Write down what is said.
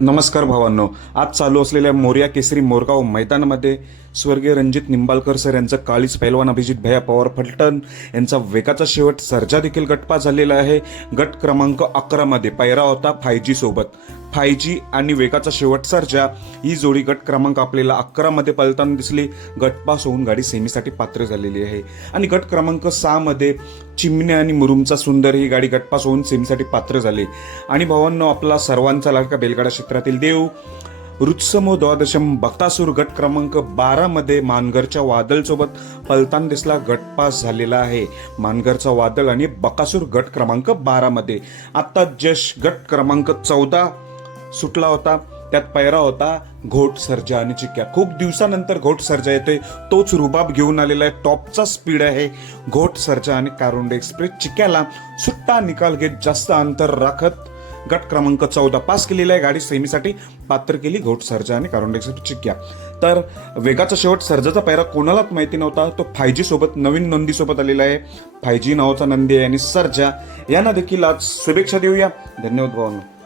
नमस्कार भावांनो. आज चालू असलेल्या मोर्या केसरी मोरगाव मैदानामध्ये स्वर्गीय रणजित निंबाळकर सर यांचं काळीच पैलवान अभिजित भैया पवार फलटण यांचा वेगाचा शेवट सर्जा देखील गटपा झालेला आहे. गट क्रमांक अकरामध्ये पैरा होता फाय जी सोबत. फाय जी आणि वेगाचा शेवट सर्जा ही जोडी गट क्रमांक आपल्याला अकरामध्ये पलताना दिसली. गटपास होऊन गाडी सेमीसाठी पात्र झालेली आहे. आणि गट क्रमांक सहामध्ये चिमण्या आणि मुरुमचा सुंदर ही गाडी गटपास होऊन सेमीसाठी पात्र झाली. आणि भावांनो आपला सर्वांचा लाडका बेलगाडा क्षेत्रातील देव रुत्समो द्वादशम बक्तासूर गट क्रमांक बारामध्ये मानगरच्या वादळसोबत पलतान दिसला गटपास झालेला आहे. मानगरचा वादळ आणि बकासूर गट क्रमांक बारामध्ये आत्ता जश गट क्रमांक चौदा सुटला होता त्यात पैरा होता घोट सर्जा आणि चिक्क्या. खूप दिवसानंतर घोट सर्जा येतोय. तोच रुबाब घेऊन आलेला आहे. टॉपचा स्पीड आहे. घोट सर्जा आणि कारुंडे एक्सप्रेस चिक्क्याला सुट्टा निकाल घेत जास्त अंतर राखत गट क्रमांक चौदा पास केलेला आहे गाडी सेमीसाठी. पात्र केली घोट सर्जा आणि कारुंडे एक्सप्रेस चिक्क्या. तर वेगाचा शेवट सर्जाचा पैरा कोणालाच माहिती नव्हता. तो फाय जी सोबत नवीन नंदी सोबत आलेला आहे. फाय जी नावाचा नंदी आहे आणि सर्जा. यांना देखील आज शुभेच्छा देऊया. धन्यवाद भावांना.